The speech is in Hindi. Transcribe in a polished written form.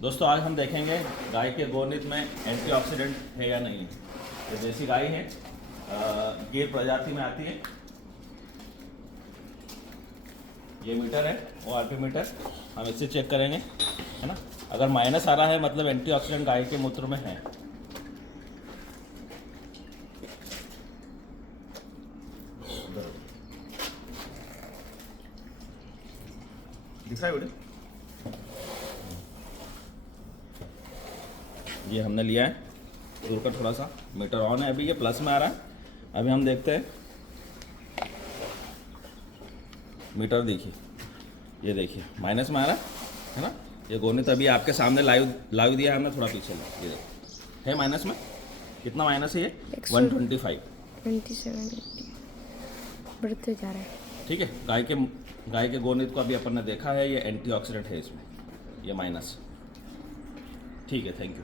दोस्तों आज हम देखेंगे गाय के गोनीत में एंटीऑक्सीडेंट है या नहीं है। ये देसी गाय है, गिर प्रजाति में आती है। ये मीटर है, वो आरपी मीटर, हम इससे चेक करेंगे, है ना। अगर माइनस आ रहा है मतलब एंटीऑक्सीडेंट गाय के मूत्र में है। दिख रहा है वीडियो? ये हमने लिया है, दूर का थोड़ा सा मीटर ऑन है, अभी ये प्लस में आ रहा है। अभी हम देखते हैं, मीटर देखिए, ये देखिए माइनस में आ रहा है ना। ये गोनीत अभी आपके सामने लाइव दिया है हमने, थोड़ा पीछे ला, ये देखो है माइनस में। कितना माइनस है ये? 125 बढ़ते जा रहा है। ठीक है, गाय के गोनीत को अभी अपन ने देखा है, ये एंटीऑक्सीडेंट है इसमें, ये माइनस। ठीक है, थैंक यू।